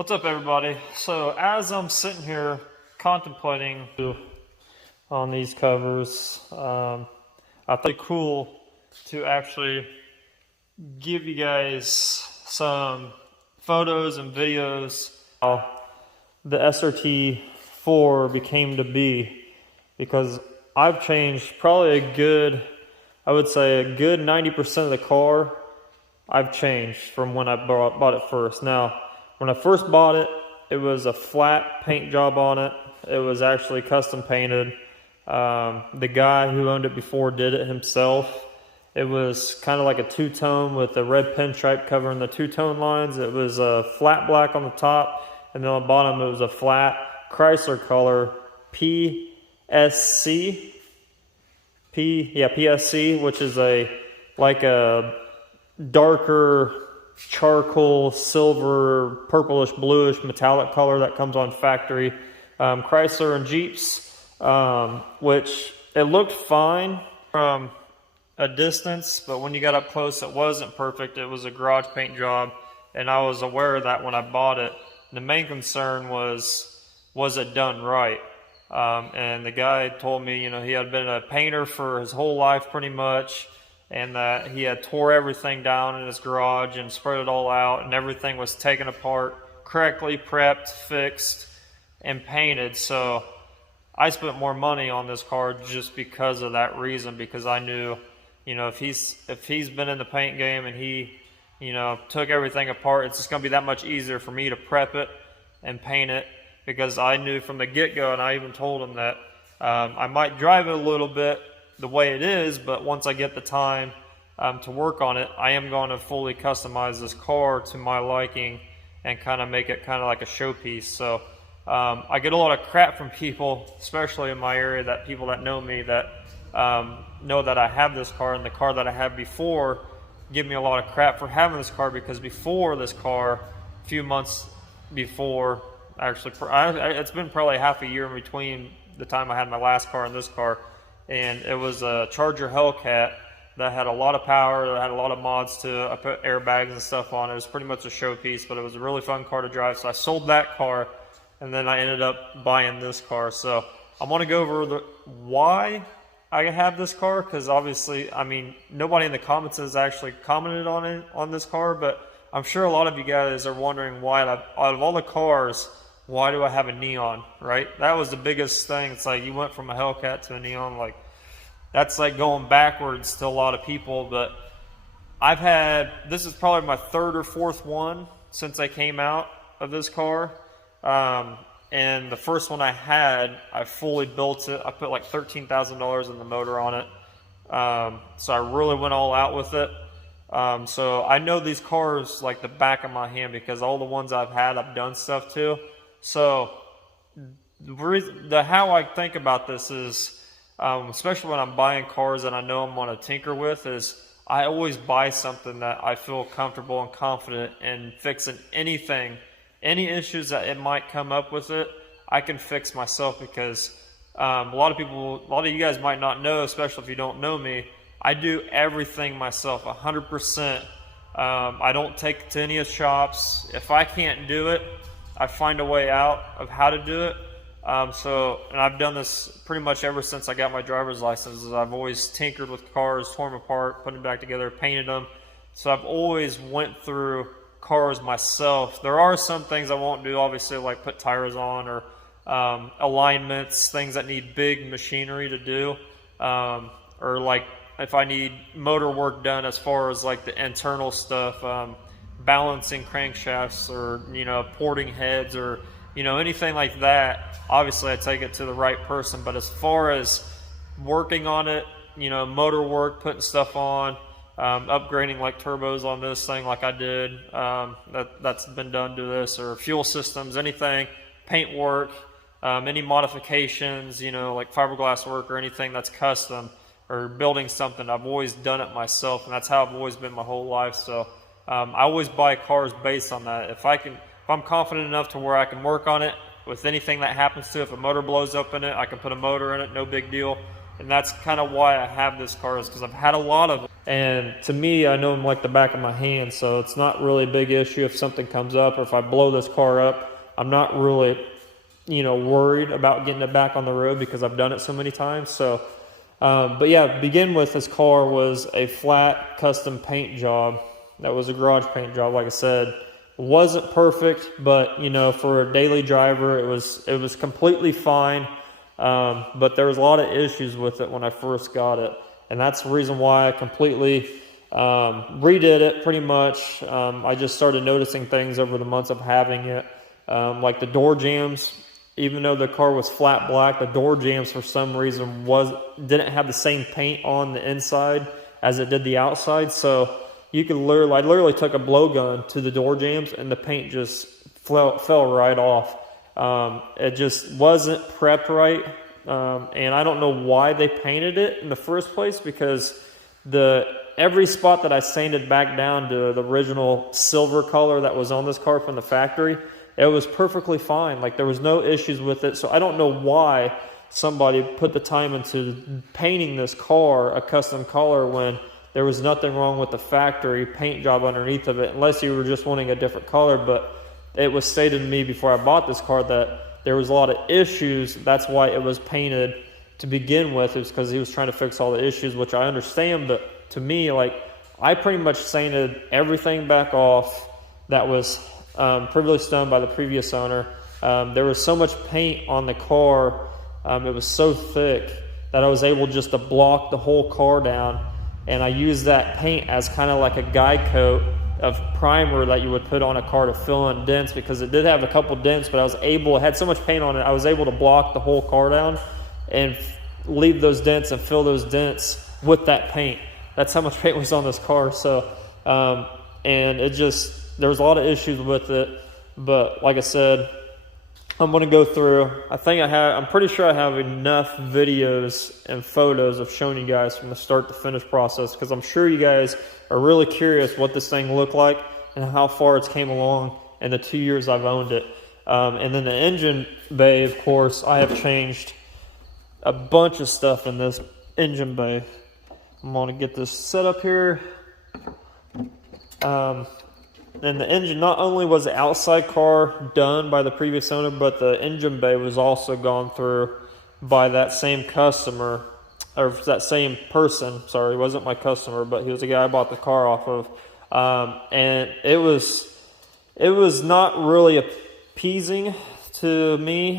What's up, everybody? So as I'm sitting here contemplating on these covers, I thought it'd be cool to actually give you guys some photos and videos of how the SRT4 became to be, because I've changed probably I would say a good 90% of the car I've changed from when I bought it first. Now, when I first bought it, it was a flat paint job on it. It was actually custom painted. The guy who owned it before did it himself. It was kind of like a two-tone with a red pinstripe covering the two-tone lines. It was a flat black on the top, and then on the bottom it was a flat Chrysler color PSC, which is like a darker charcoal, silver, purplish, bluish, metallic color that comes on factory Chrysler and Jeeps, which it looked fine from a distance, but when you got up close, it wasn't perfect. It was a garage paint job, and I was aware of that when I bought it. The main concern was it done right? And the guy told me, he had been a painter for his whole life pretty much, and that he had tore everything down in his garage and spread it all out, and everything was taken apart, correctly prepped, fixed, and painted. So I spent more money on this car just because of that reason, because I knew, if he's been in the paint game and he, took everything apart, it's just going to be that much easier for me to prep it and paint it, because I knew from the get-go, and I even told him that I might drive it a little bit the way it is, but once I get the time to work on it, I am going to fully customize this car to my liking and kind of make it kind of like a showpiece. So I get a lot of crap from people, especially in my area, that people that know me that know that I have this car, and the car that I had before give me a lot of crap for having this car, because before this car, a few months before, actually it's been probably half a year in between the time I had my last car and this car, and it was a Charger Hellcat that had a lot of power, that had a lot of mods to it. I put airbags and stuff on it. It was pretty much a showpiece, but it was a really fun car to drive. So I sold that car, and then I ended up buying this car. So I want to go over why I have this car, because obviously, nobody in the comments has actually commented on this car, but I'm sure a lot of you guys are wondering why, out of all the cars, why do I have a neon, right? That was the biggest thing. It's like you went from a Hellcat to a neon. Like, that's like going backwards to a lot of people. But this is probably my third or fourth one since I came out of this car. And the first one I had, I fully built it. I put like $13,000 in the motor on it. So I really went all out with it. So I know these cars like the back of my hand, because all the ones I've had, I've done stuff to. So how I think about this is, especially when I'm buying cars that I know I'm going to tinker with, is I always buy something that I feel comfortable and confident in fixing. Any issues that it might come up with it, I can fix myself, because a lot of you guys might not know, especially if you don't know me, I do everything myself, 100%. I don't take it to any of the shops. If I can't do it, I find a way out of how to do it. And I've done this pretty much ever since I got my driver's license. I've always tinkered with cars, torn them apart, put them back together, painted them. So I've always went through cars myself. There are some things I won't do, obviously, like put tires on, or alignments, things that need big machinery to do, or like if I need motor work done as far as like the internal stuff, balancing crankshafts, or porting heads, or anything like that. Obviously I take it to the right person. But as far as working on it, motor work, putting stuff on, upgrading like turbos on this thing like I did, that's been done to this, or fuel systems, anything, paint work, any modifications, like fiberglass work or anything that's custom, or building something, I've always done it myself, and that's how I've always been my whole life. So I always buy cars based on that. If I'm confident enough to where I can work on it with anything that happens to it, if a motor blows up in it, I can put a motor in it, no big deal. And that's kind of why I have this car, is because I've had a lot of them. And to me, I know them like the back of my hand, so it's not really a big issue if something comes up or if I blow this car up. I'm not really, worried about getting it back on the road because I've done it so many times. So, but yeah, to begin with, this car was a flat custom paint job. That was a garage paint job, like I said. It wasn't perfect, but for a daily driver, it was completely fine. But there was a lot of issues with it when I first got it. And that's the reason why I completely redid it pretty much. I just started noticing things over the months of having it. Like the door jambs, even though the car was flat black, the door jambs for some reason didn't have the same paint on the inside as it did the outside. So you could I literally took a blowgun to the door jambs and the paint just fell right off. It just wasn't prepped right. And I don't know why they painted it in the first place, because every spot that I sanded back down to the original silver color that was on this car from the factory, it was perfectly fine. Like, there was no issues with it. So I don't know why somebody put the time into painting this car a custom color when there was nothing wrong with the factory paint job underneath of it, unless you were just wanting a different color. But it was stated to me before I bought this car that there was a lot of issues. That's why it was painted to begin with. It was because he was trying to fix all the issues, which I understand. But to me, like, I pretty much sanded everything back off that was previously done by the previous owner. There was so much paint on the car. It was so thick that I was able just to block the whole car down. And I used that paint as kind of like a guide coat of primer that you would put on a car to fill in dents, because it did have a couple dents, but it had so much paint on it, I was able to block the whole car down and leave those dents and fill those dents with that paint. That's how much paint was on this car. So, and there was a lot of issues with it, but like I said, I'm going to go through. I'm pretty sure I have enough videos and photos of showing you guys from the start to finish process, because I'm sure you guys are really curious what this thing looked like and how far it's came along in the 2 years I've owned it. And then the engine bay, of course, I have changed a bunch of stuff in this engine bay. I'm going to get this set up here. And the engine, not only was the outside car done by the previous owner, but the engine bay was also gone through by that same customer, or that same person. Sorry, he wasn't my customer, but he was the guy I bought the car off of. And it was not really appeasing to me.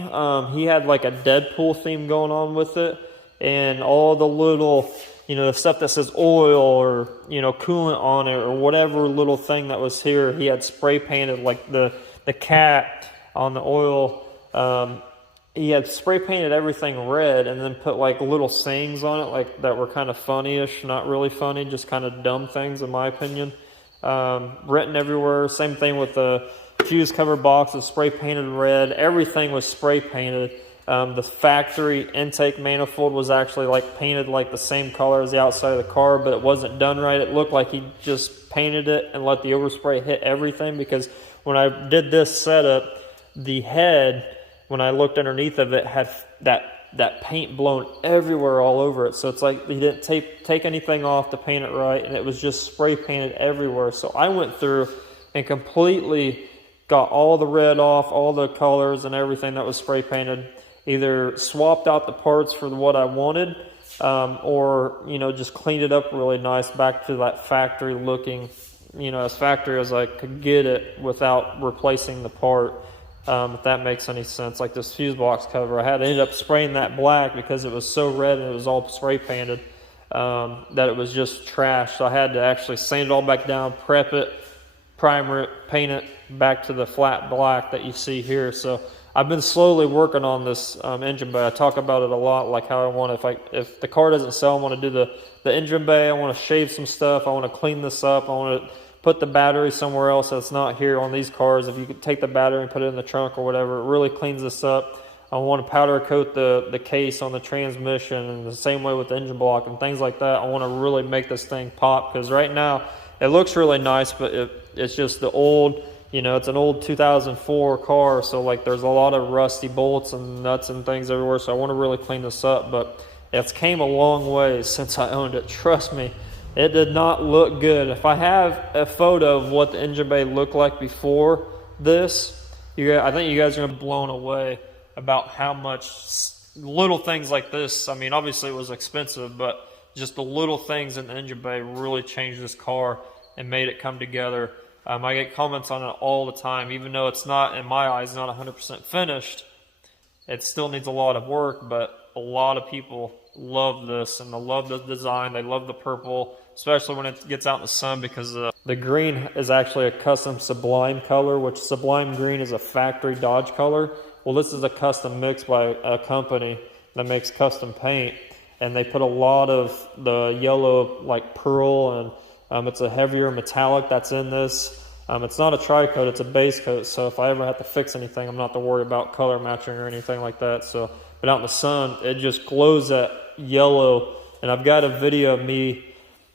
He had like a Deadpool theme going on with it, and all the little, the stuff that says oil or, coolant on it or whatever little thing that was here, he had spray painted, like the cat on the oil. He had spray painted everything red and then put like little sayings on it, like that were kind of funny-ish, not really funny, just kind of dumb things in my opinion. Written everywhere. Same thing with the fuse cover box, was spray painted red. Everything was spray painted. The factory intake manifold was actually like painted like the same color as the outside of the car, but it wasn't done right. It looked like he just painted it and let the overspray hit everything, because when I did this setup, the head, when I looked underneath of it, had that paint blown everywhere all over it. So it's like he didn't take anything off to paint it right, and it was just spray painted everywhere. So I went through and completely got all the red off, all the colors and everything that was spray painted. Either swapped out the parts for what I wanted, or, just cleaned it up really nice back to that factory looking, as factory as I could get it without replacing the part, if that makes any sense. Like this fuse box cover, I had to end up spraying that black because it was so red and it was all spray painted, that it was just trash. So I had to actually sand it all back down, prep it, primer it, paint it back to the flat black that you see here. So I've been slowly working on this engine bay. I talk about it a lot, like how I want if the car doesn't sell, I want to do the engine bay. I want to shave some stuff. I want to clean this up. I want to put the battery somewhere else that's not here on these cars. If you could take the battery and put it in the trunk or whatever, it really cleans this up. I want to powder coat the case on the transmission, and the same way with the engine block and things like that. I want to really make this thing pop, because right now it looks really nice, but it's just the old, it's an old 2004 car, so like there's a lot of rusty bolts and nuts and things everywhere, so I want to really clean this up. But it's came a long way since I owned it, trust me. It did not look good. If I have a photo of what the engine bay looked like before this, I think you guys are going to be blown away about how much little things like this. I mean, obviously it was expensive, but just the little things in the engine bay really changed this car and made it come together. I get comments on it all the time, even though it's not, in my eyes, not 100% finished. It still needs a lot of work, but a lot of people love this, and they love the design. They love the purple, especially when it gets out in the sun, because the green is actually a custom Sublime color, which Sublime green is a factory Dodge color. Well, this is a custom mix by a company that makes custom paint, and they put a lot of the yellow like pearl, and it's a heavier metallic that's in this. It's not a tri-coat, it's a base coat, so if I ever have to fix anything, I'm not to worry about color matching or anything like that. So, but out in the sun, it just glows that yellow. And I've got a video of me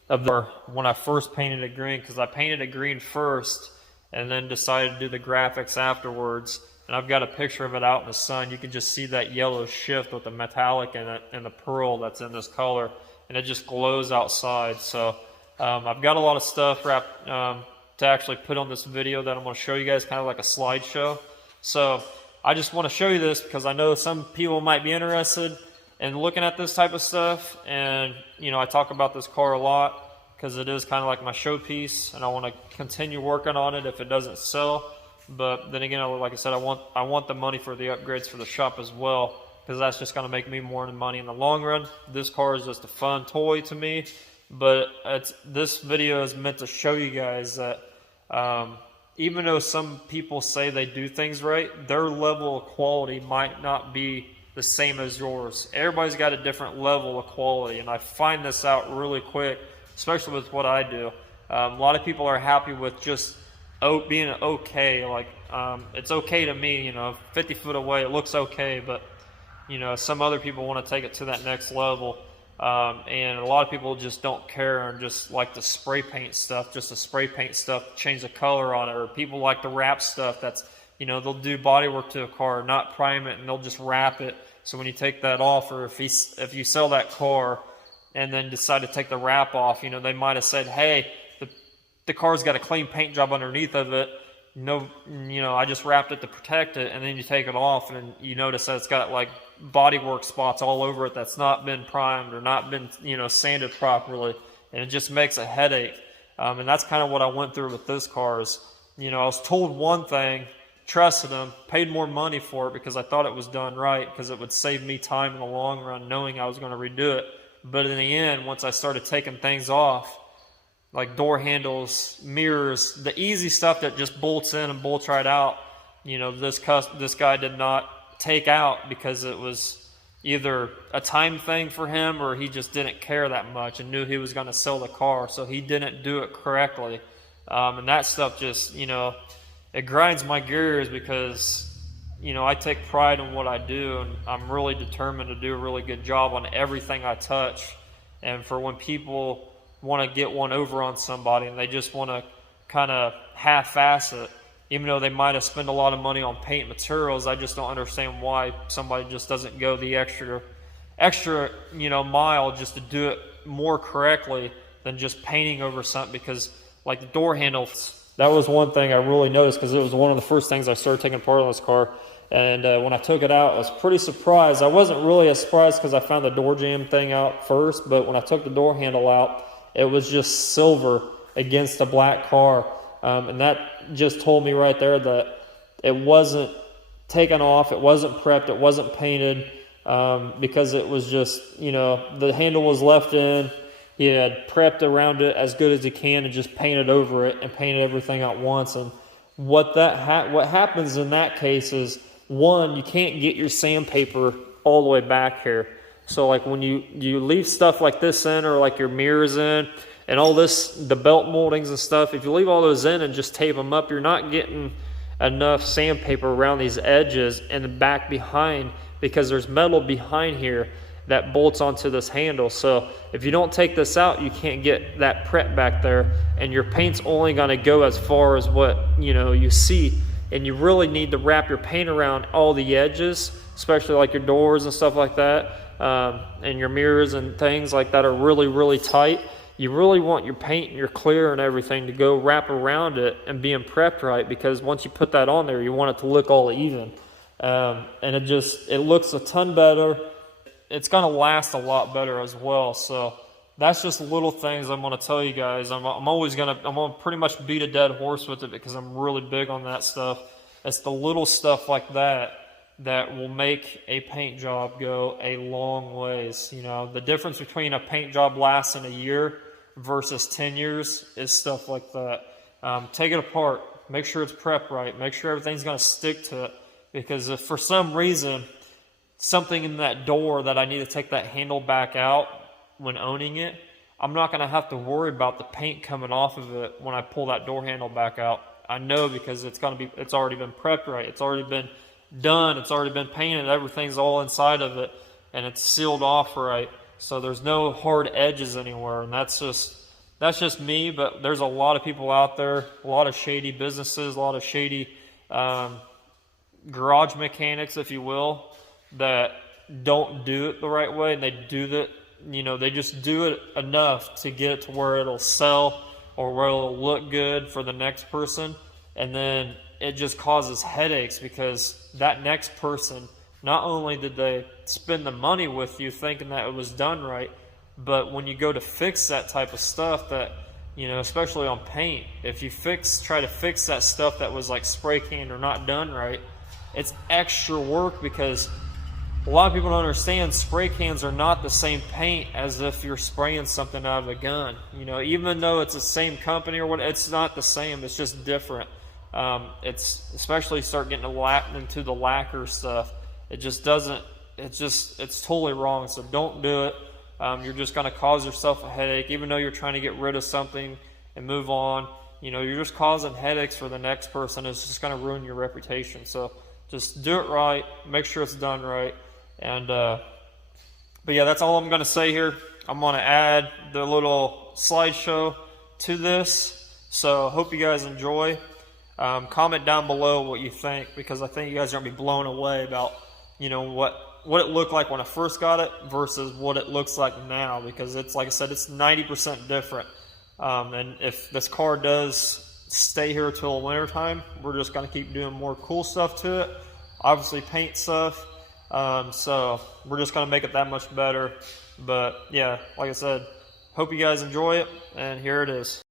when I first painted it green, because I painted it green first and then decided to do the graphics afterwards. And I've got a picture of it out in the sun. You can just see that yellow shift with the metallic in it and the pearl that's in this color, and it just glows outside. So I've got a lot of stuff wrapped to actually put on this video that I'm going to show you guys, kind of like a slideshow. So I just want to show you this because I know some people might be interested in looking at this type of stuff. And you know, I talk about this car a lot because it is kind of like my showpiece, and I want to continue working on it if it doesn't sell. But then again, like I said, I want the money for the upgrades for the shop as well, because that's just going to make me more money in the long run. This car is just a fun toy to me. But this video is meant to show you guys that even though some people say they do things right, their level of quality might not be the same as yours. Everybody's got a different level of quality, and I find this out really quick, especially with what I do. A lot of people are happy with just being okay. Like it's okay to me, you know, 50 foot away, it looks okay, but you know, some other people want to take it to that next level. And a lot of people just don't care and just like to spray paint stuff, change the color on it. Or people like to wrap stuff that's, you know, they'll do body work to a car, not prime it, and they'll just wrap it. So when you take that off, or if you sell that car and then decide to take the wrap off, you know, they might have said, hey, the car's got a clean paint job underneath of it. No, you know, I just wrapped it to protect it, and then you take it off and you notice that it's got like bodywork spots all over it that's not been primed or not been, you know, sanded properly, and it just makes a headache. And that's kind of what I went through with this car. Is, you know, I was told one thing, trusted them, paid more money for it because I thought it was done right, because it would save me time in the long run knowing I was going to redo it. But in the end, once I started taking things off, like door handles, mirrors, the easy stuff that just bolts in and bolts right out, you know, this guy did not take out because it was either a time thing for him or he just didn't care that much and knew he was going to sell the car, so he didn't do it correctly. And that stuff just, you know, it grinds my gears because, you know, I take pride in what I do, and I'm really determined to do a really good job on everything I touch. And for when people want to get one over on somebody and they just want to kind of half-ass it, even though they might have spent a lot of money on paint materials, I just don't understand why somebody just doesn't go the extra, you know, mile just to do it more correctly than just painting over something. Because like the door handles, that was one thing I really noticed, because it was one of the first things I started taking apart on this car. And when I took it out, I was pretty surprised. I wasn't really as surprised because I found the door jamb thing out first, but when I took the door handle out, it was just silver against a black car. And that just told me right there that it wasn't taken off, it wasn't prepped, it wasn't painted, because it was just, you know, the handle was left in. He had prepped around it as good as he can and just painted over it and painted everything at once. And what happens in that case is, one, you can't get your sandpaper all the way back here. So like when you leave stuff like this in, or like your mirrors in, and all this, the belt moldings and stuff, if you leave all those in and just tape them up, you're not getting enough sandpaper around these edges and the back behind, because there's metal behind here that bolts onto this handle. So if you don't take this out, you can't get that prep back there, and your paint's only going to go as far as what, you know, you see. And you really need to wrap your paint around all the edges, especially like your doors and stuff like that, and your mirrors and things like that are really, really tight. you really want your paint and your clear and everything to go wrap around it and being prepped right, because once you put that on there, you want it to look all even. And it looks a ton better. It's going to last a lot better as well. So that's just little things I'm going to tell you guys. I'm going to pretty much beat a dead horse with it because I'm really big on that stuff. It's the little stuff like that that will make a paint job go a long ways. You know, the difference between a paint job lasting a year versus 10 years is stuff like that. Take it apart, make sure it's prepped right, make sure everything's going to stick to it, because if for some reason something in that door that I need to take that handle back out when owning it, I'm not going to have to worry about the paint coming off of it when I pull that door handle back out. I know, because it's already been prepped right, it's already been done, it's already been painted, everything's all inside of it, and it's sealed off right, so there's no hard edges anywhere. And that's just me, but there's a lot of people out there, a lot of shady businesses, a lot of shady garage mechanics, if you will, that don't do it the right way, and they do that, you know, they just do it enough to get it to where it'll sell or where it'll look good for the next person, and then it just causes headaches, because that next person, not only did they spend the money with you thinking that it was done right, but when you go to fix that type of stuff, that, you know, especially on paint, if you try to fix that stuff that was like spray canned or not done right, it's extra work, because a lot of people don't understand spray cans are not the same paint as if you're spraying something out of a gun. You know, even though it's the same company or what, it's not the same, it's just different. It's especially start getting into the lacquer stuff. It just doesn't, it's totally wrong. So don't do it. You're just going to cause yourself a headache, even though you're trying to get rid of something and move on. You know, you're just causing headaches for the next person. It's just going to ruin your reputation. So just do it right. Make sure it's done right. And, but yeah, that's all I'm going to say here. I'm going to add the little slideshow to this. So hope you guys enjoy. Comment down below what you think, because I think you guys are going to be blown away about, you know, what it looked like when I first got it versus what it looks like now, because it's, like I said, it's 90% different. And if this car does stay here till winter time, we're just going to keep doing more cool stuff to it, obviously paint stuff. So we're just going to make it that much better. But yeah, like I said, hope you guys enjoy it, and here it is.